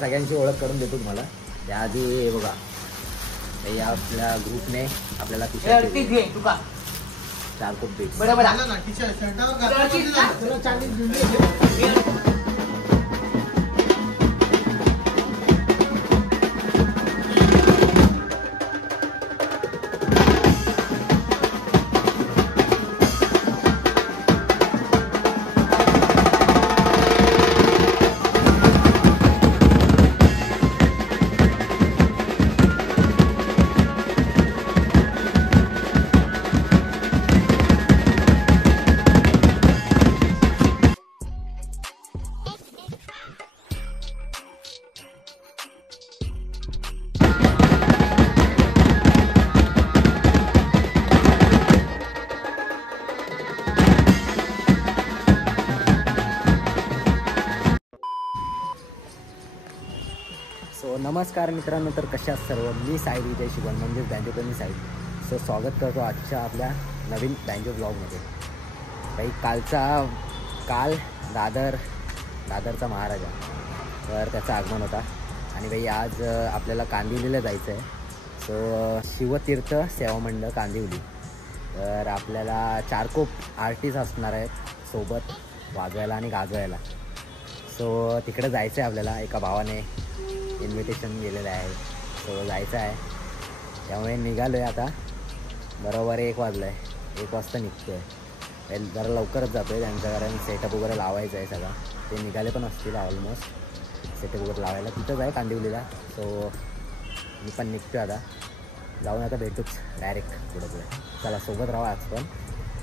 सगळ्यांची ओळख करून देतो तुम्हाला. त्याआधी हे बघा, हे आपल्या ग्रुपने आपल्याला चारकोप बीच नमस्कार मित्रांनो, तर कशा सर्व. मी साई विजय शिवण म्हणजेच बँजोप्रेमी साई. स्वागत करतो आजच्या आपल्या नवीन बँजो ब्लॉगमध्ये. काल दादरचा महाराजा तर त्याचं आगमन होता आणि आज आपल्याला कांदिवलीला जायचं आहे. शिवतीर्थ सेवा मंडळ कांदिवली. तर आपल्याला चारकोप आर्टिस्ट असणार आहेत सोबत वाजवायला आणि गाजवायला. तिकडे जायचं आहे आपल्याला. एका भावाने इन्व्हिटेशन गेलेलं आहे. जायचं आहे, त्यामुळे निघालो आहे. आता बरोबर 1 वाजलं आहे. 1 वाजता निघतो आहे. जरा लवकरच जातो आहे त्यांचं, कारण सेटअप वगैरे लावायचं आहे सगळं. ते निघाले पण असतील ऑलमोस्ट सेटअप वगैरे लावायला. तिथंच आहे कांदिवलीला. मी पण निघतो आता. जाऊन आता भेटूच डायरेक्ट पुढे. चला सोबत राहा आज पण.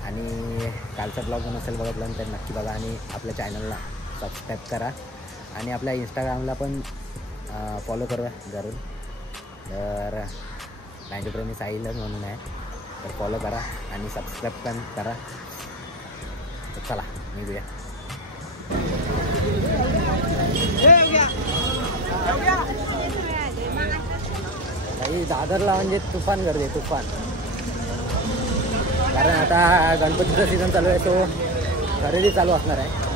आणि कालचा ब्लॉग नसेल बघितलं तर नक्की बघा आणि आपल्या चॅनलला सबस्क्राईब करा आणि आपल्या इंस्टाग्रामला पण फॉलो करा जरूर. तर बँजोप्रेमी साईलच म्हणून आहे, तर फॉलो करा आणि सबस्क्राईब पण करा. तर चला निघूया. काही दादरला म्हणजे तुफान गर्दी आहे, तुफान. कारण आता गणपतीचा सीझन चालू आहे, तो खरेदी चालू असणार आहे.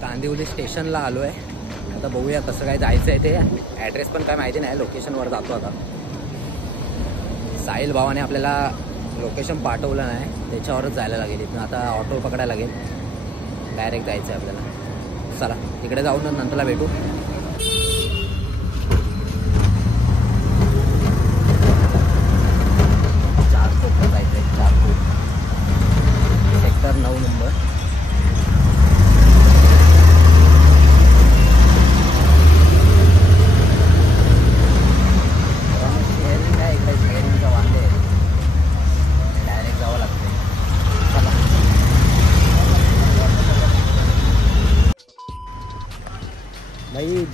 कांदिवली स्टेशनला आलो आहे. आता बघूया कसं काय जायचं आहे. ते ॲड्रेस पण काय माहिती नाही. लोकेशनवर जातो आता. साहिल भावाने आपल्याला लोकेशन पाठवलं नाही, त्याच्यावरच जायला लागेल. इथून आता ऑटो पकडायला लागेल. डायरेक्ट जायचं आहे आपल्याला. चला तिकडे जाऊन नंतरला भेटू. चारकोप जायचं आहे. Charkop sector 9 number.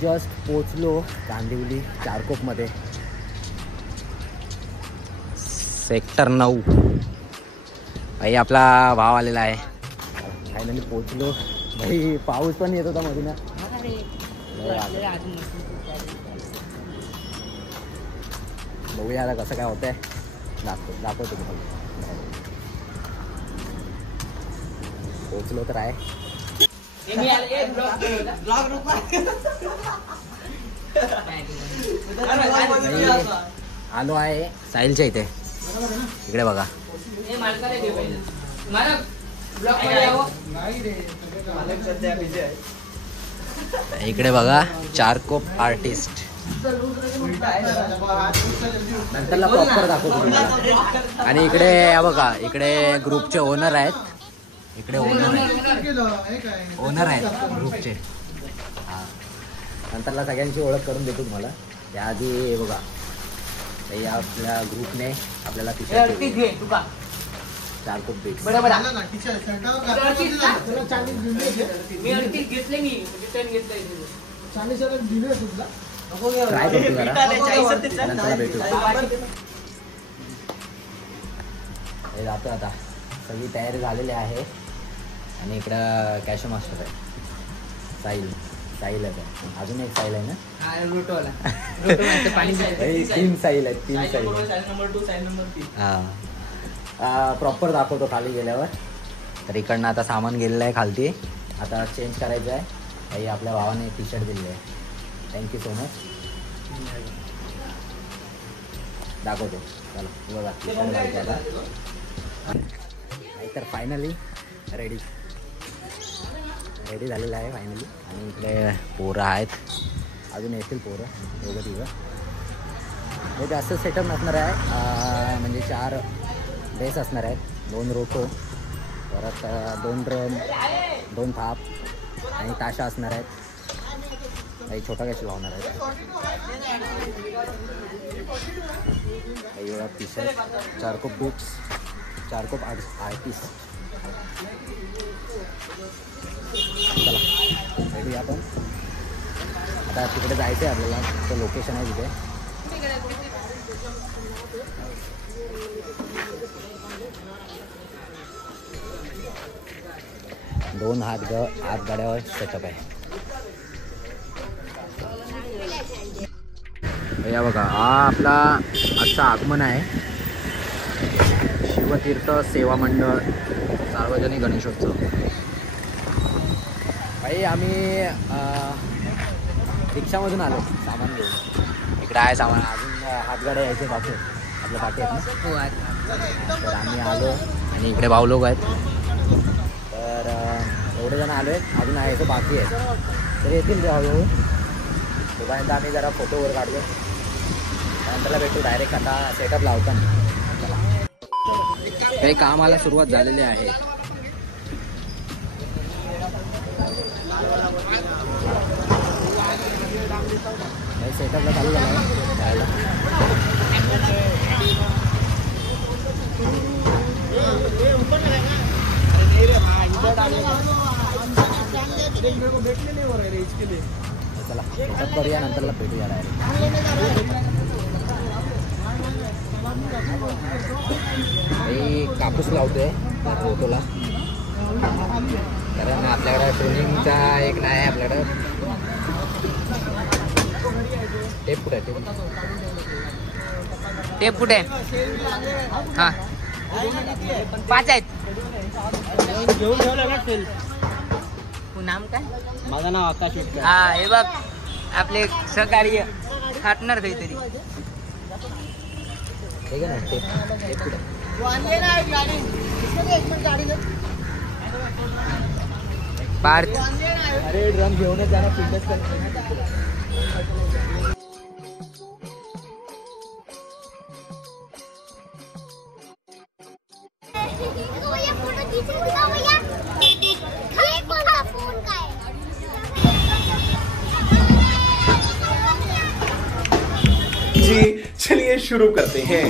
जस्ट पोचलो कांदिवली चारकोपमध्ये. सेक्टर 9. भाई आपला भाव आलेला आहे. फायनली पोचलो. भाई पाऊस पण येत होता मधून. बघूया आता कसं काय होतंय. दाखवतो तुम्हाला. पोचलो तर आहे. आलो आहे साहिलच्या इथे. इकडे बघा. इकडे बघा चारकोप आर्टिस्ट. नंतरला प्रॉपर दाखवतो तुम्हाला. आणि इकडे बघा, इकडे ग्रुपचे ओनर आहेत. इकडे ओनर आहेत ग्रुपचे. नंतरला सगळ्यांची ओळख करून देतो तुम्हाला. त्याआधी हे बघा, हे आपल्या ग्रुपने आपल्याला चारकोप बीच ट्राय करतो जरा. नंतरला भेटू. हे जातो आता. सगळी तयारी झालेली आहे. आणि इकडं कॅश मास्टर आहे साहिल. साहिल आहे. अजून एक साहिल आहे ना. 3 साहिल आहेत. 3 साहिल. हां प्रॉपर दाखवतो खाली गेल्यावर. तर इकडनं आता सामान गेलेलं आहे खालती. आता चेंज करायचं आहे. काही आपल्या भावाने टी शर्ट दिलेलं आहे. Thank you so much. दाखवतो चला बघा टी शर्ट घालते आता. नाही तर फायनली रेडी झालेलं आहे फायनली. आणि इकडे पोरं आहेत, अजून येतील पोरं दोघं तिघं. हे जास्त सेटअप नसणार आहे. म्हणजे 4 ड्रेस असणार आहेत, 2 रोटो, परत 2 ड्रम, 2 थाप आणि ताशा असणार आहेत. काही छोटा कॅश लावणार आहेत. काही वेळा टी शर्ट, 4 कोप बुक्स, 4 कोप आर्टिस्ट. चला रेडी आपण. आता तिकडे जायचं आहे आपल्याला. तो लोकेशन आहे तिथे. दोन हात गाड्यावर सेटअप आहे. या बघा, हा आपला आजचा आगमन आहे. शिवतीर्थ सेवा मंडळ सार्वजनिक गणेशोत्सव. भाई आम्ही रिक्षामधून आलो सामान घेऊन. इकडे आहे सामान. अजून हातगाड्या यायचे बाकी आपल्या पाठी आहेत ना. तर आम्ही आलो आणि इकडे भाऊ लोक आहेत. तर एवढे जण आलो आहेत. अजून यायचं बाकी आहे. तर येतील ते हळूहळू. तोपर्यंत आम्ही जरा फोटो वर काढतो. त्यानंतरला भेटू डायरेक्ट आता सेटअप लावताना. चला काही कामाला सुरुवात झालेली आहे. सेटअपला चालू झाला जायला. चला सेटअप करूया, नंतरला भेटूया डायरेक्ट. कापूस लावतोय फोटोला. कारण आपल्याकडं ट्रोलिंगचा एक नाही आहे आपल्याकडं. टेप कुठे आहे? टेप कुठे आहे? हां 5 आहेत. घेऊन ठेवलं ना सेल. नाम काय? माझं नाव आकाश. हा हे बघ आपले सहकार्य फाटणार काहीतरी. ठीक आहे ना. टेप कुठे? पार्थ अरे ड्रम घेऊनच जाणार. फिटनेस जी चलिए शुरू करते हैं.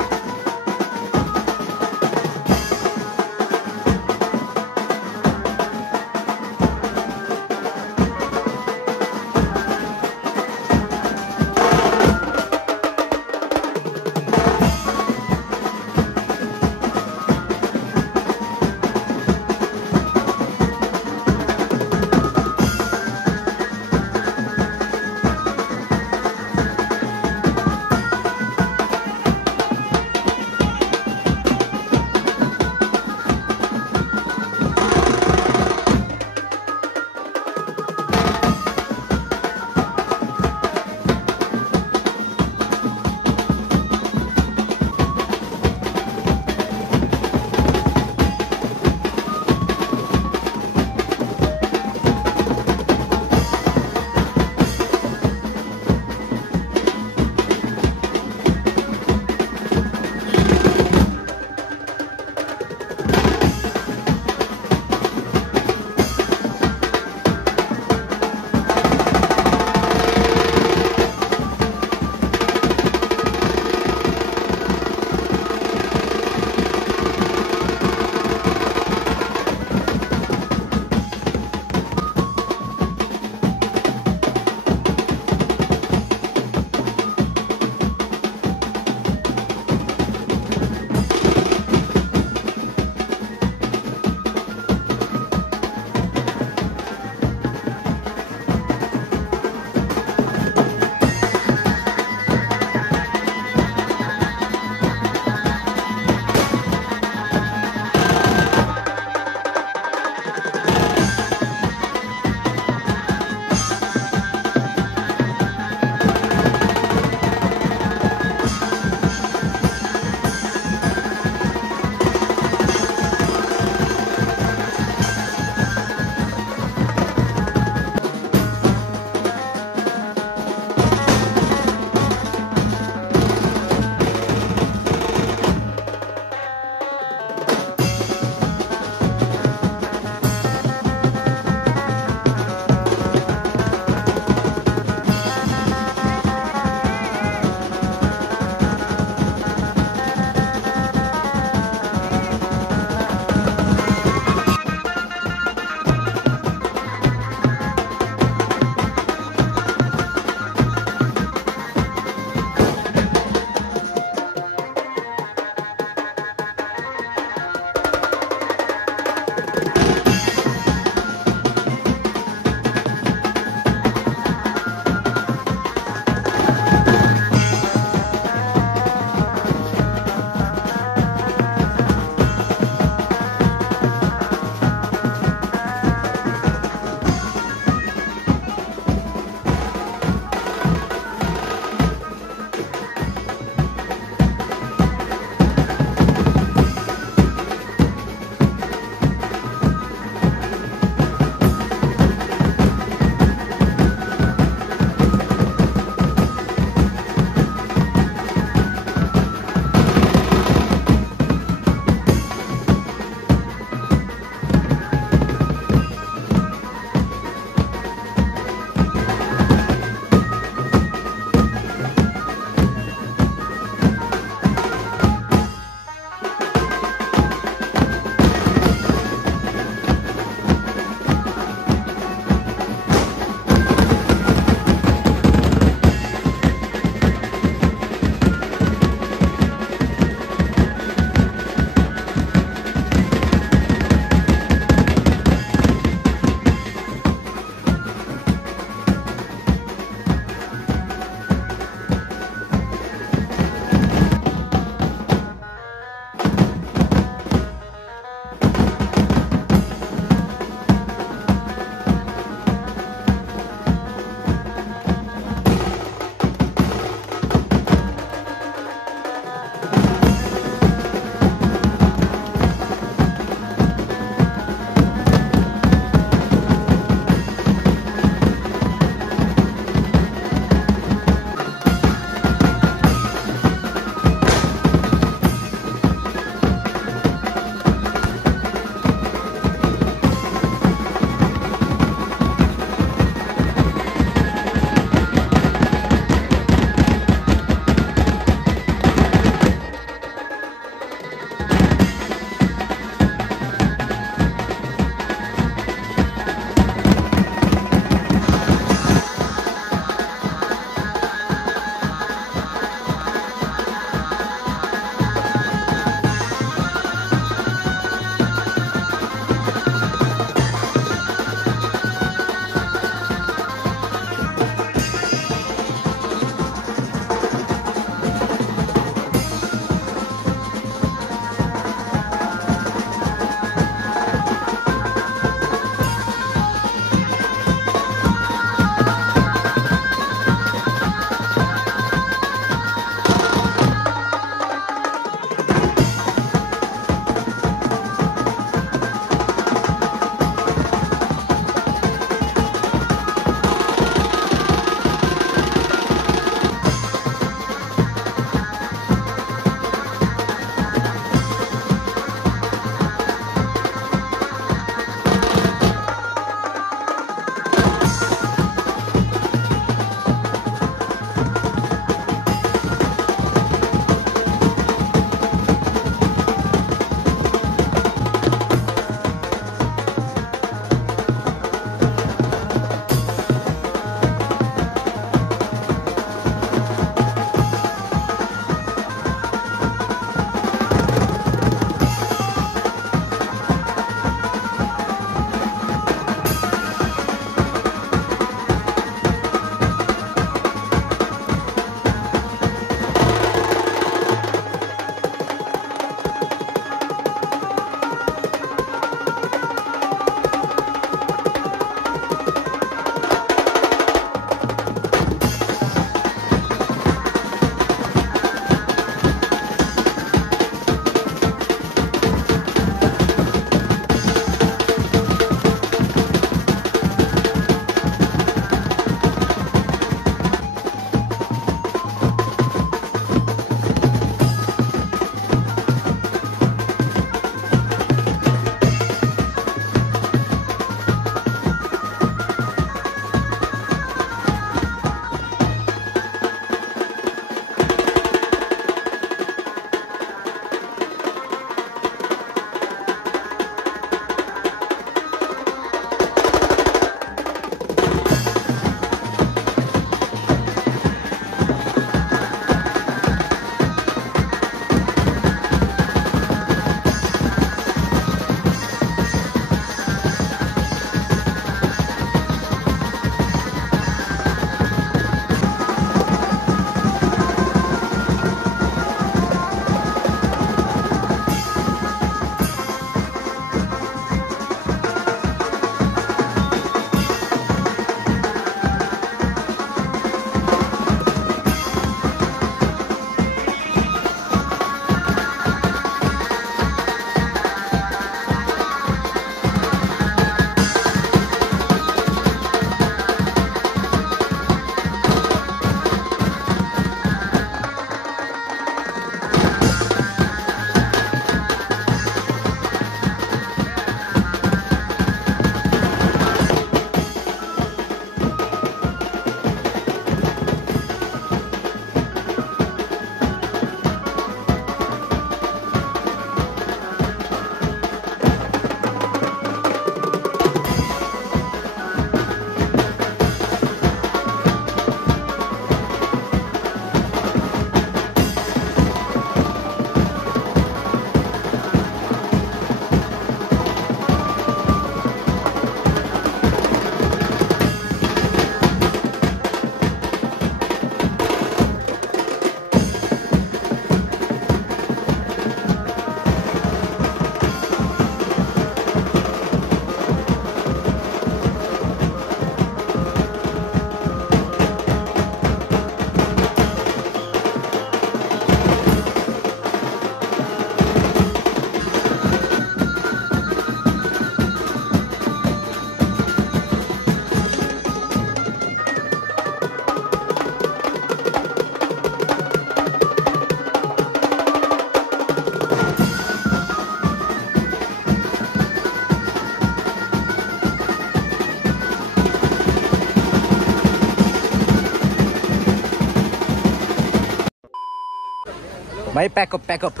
भाई पॅकअप पॅकअप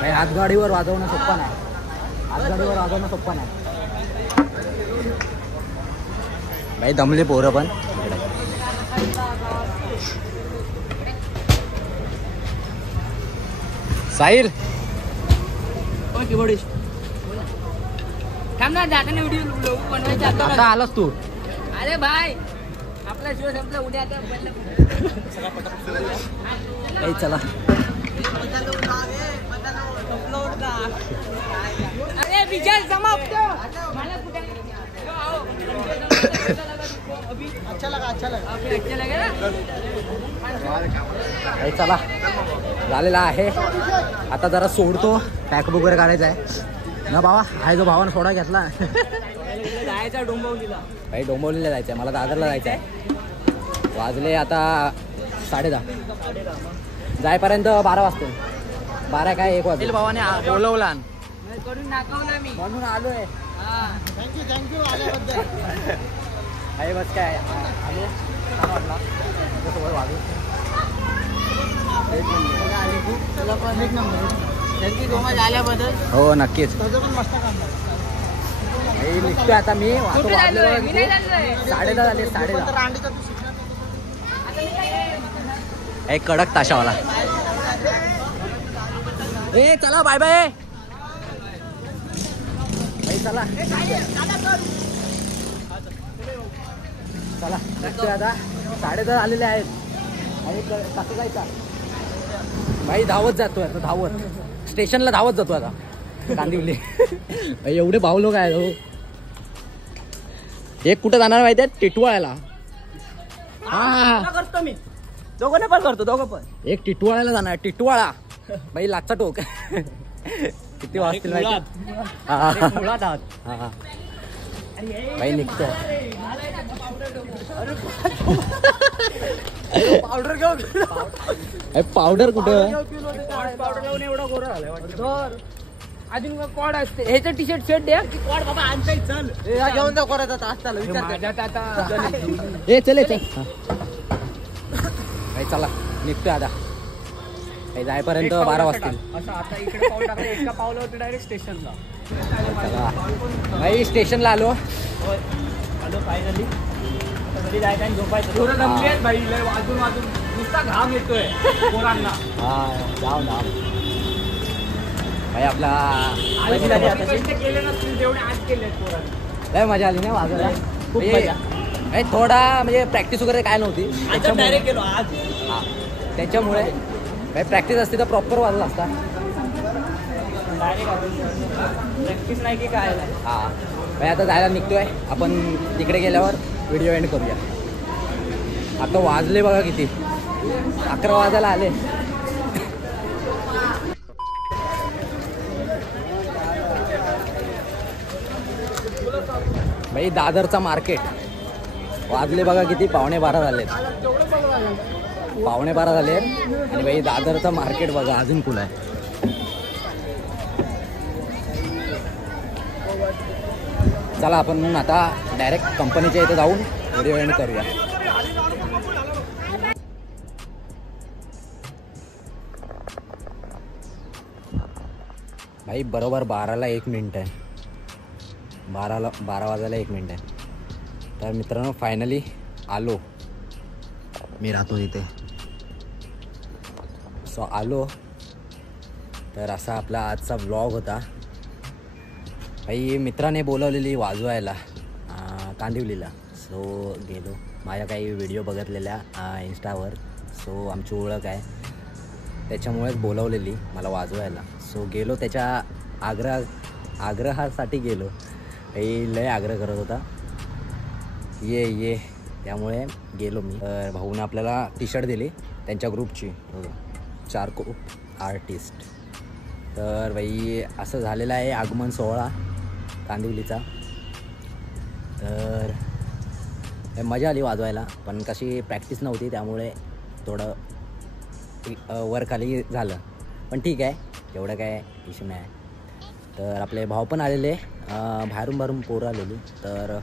भाई हातगाडीवर वाजवणं सोपं नाही. हातगाडीवर वाजवणं सोपं नाही भाई. दमले पोरं पण. साहिल जाताना व्हिडिओ बनवायचा आता आलास तू. अरे भाई आपला शो संपला उद्या चला अरे विजय समाप्त. अच्छा लगा चला झालेला आहे. आता जरा सोडतो. पॅक वगैरे काढायचा आहे ना भावा. आहे जो भावानं सोडा घेतला. जायचा डोंबिवलीला. भाई डोंबिवलीला जायचं आहे मला. दादरला जायचं आहे. वाजले आता 10:30. जायपर्यंत 12 वाजते. 12 काय 1 वाजले. भावाने बोलवला करून दाखवलं मी म्हणून आलोय. थँक्यू आल्याबद्दल. आहे बस काय आलो. छान वाटला वाजू. थँक्यू सो मच आल्याबद्दल. हो नक्कीच. मस्त काम निघतोय आता मी. 10:30 झाले. 10:30. एक कडक ताशावाला. ए चला बाय बाय. चला चला निघतोय आता. 10:30 आलेले आहेत. आणि कसं जायचं भाई. धावत जातोय आता. धावत स्टेशनला धावत जातो आता. कांदिवली. एवढे भाऊ लोक आहेत हो. एक कुठं जाणार माहिती आहे टिटवाळ्याला. हा करतो मी. दोघं पण करतो. दोघं पण. एक टिटवाळ्याला जाणार. टिटवाळा बाई लागचा टोक. किती वाजतील माहिती. बाई निघतो. पावडर घेऊन पावडर कुठं. पावडर लावून एवढा गोरा झालाय वाटतं. अजून कॉड असते. ह्याचं टी शर्ट सेट द्या की कॉड बाबा आणताय. चल घेऊन जा. कोणाचा तास चालू विचार. ए चल चल. चला निघतोय आता. जायपर्यंत 12 वाजतील. असं आता इकडे पाऊल टाकलं. एका पावलावरती डायरेक्ट स्टेशनला. भाई स्टेशनला आलो. आलो फायनली. घरी जायचं आणि झोपायचं. थोडं दमली आहेत भाई. लय वाजून वाजून नुसता घाम येतोय पोरांना. हा जाऊ ना भाई. आपला कष्ट केले नसतील तेवढे आज केले पोरांना. लय मजा आली ना वाजायला. खूप मजा. थोडा म्हणजे प्रॅक्टिस वगैरे काय नव्हती डायरेक्ट गेलो आज. हा त्याच्यामुळे भाई. प्रॅक्टिस असते तर प्रॉपर वाजला असता. प्रॅक्टिस नाही की काय. हा भाई आता जायला निघतोय आपण. तिकडे गेल्यावर व्हिडिओ एंड करूया. आता वाजले बघा किती. 11 वाजायला आले. भाई दादरचा मार्केट. वाजले बघा किती. 11:15 झालेत. 11:15 झाले. आणि भाई दादरचा मार्केट बघा अजून फुल आहे. चला आपण आता डायरेक्ट कंपनीच्या इथे जाऊन व्हिडिओ एंड करूया. भाई बरोबर 12ला 1 मिनिट आहे. 12 वाजायला 1 मिनिट आहे. तर मित्रांनो फायनली आलो. मी राहतो इथे. सो आलो. तर असा आपला आजचा व्लॉग होता. भाई मित्राने बोलवलेली वाजवायला कांदिवलीला. सो गेलो. माझ्या काही व्हिडिओ बघितलेल्या इंस्टावर. सो आमची ओळख आहे त्याच्यामुळेच बोलवलेली मला वाजवायला. सो गेलो. त्याच्या आग्रहासाठी गेलो. काही लय आग्रह करत होता ये. त्यामुळे गेलो मी. तर भाऊने आपल्याला टी शर्ट दिली त्यांच्या ग्रुपची. चारकोप आर्टिस्ट. तर बाई असं झालेलं आहे आगमन सोहळा कांदिवलीचा. तर मजा आली वाजवायला. पण कशी प्रॅक्टिस नव्हती त्यामुळे थोडं वर खाली झालं. पण ठीक आहे. एवढं काय इश्यू नाही. तर आपले भाऊ पण आलेले, बाहेरून पोरं आलेली, तर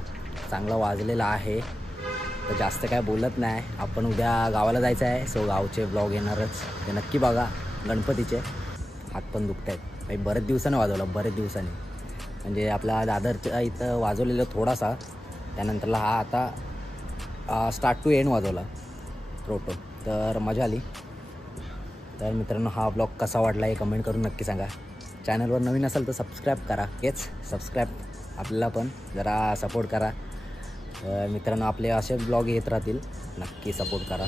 चांगला वाजलेला आहे. तर जास्त काय बोलत नाही. आपण उद्या गावाला जायचं आहे, सो गावचे ब्लॉग येणारच, ते नक्की बघा. गणपतीचे हात पण दुखत आहेत काही, बरेच दिवसाने वाजवलं, बरेच दिवसांनी. म्हणजे आपला दादरच्या इथं वाजवलेलं थोडासा, त्यानंतरला हा आता स्टार्ट टू एंड वाजवला प्रोटो. तर मजा आली. तर मित्रांनो, हा ब्लॉग कसा वाटला हे कमेंट करून नक्की सांगा. चॅनलवर नवीन असाल तर सबस्क्राईब करा. हेच सबस्क्राईब आपल्याला पण जरा सपोर्ट करा. मित्रांनो, आपले असे ब्लॉग येत राहतील, नक्की सपोर्ट करा.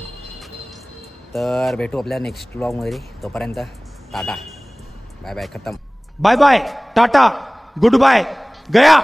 तर भेटू आपल्या नेक्स्ट ब्लॉगमध्ये. तोपर्यंत टाटा, बाय बाय, खतम. Bye bye, tata, goodbye, गया.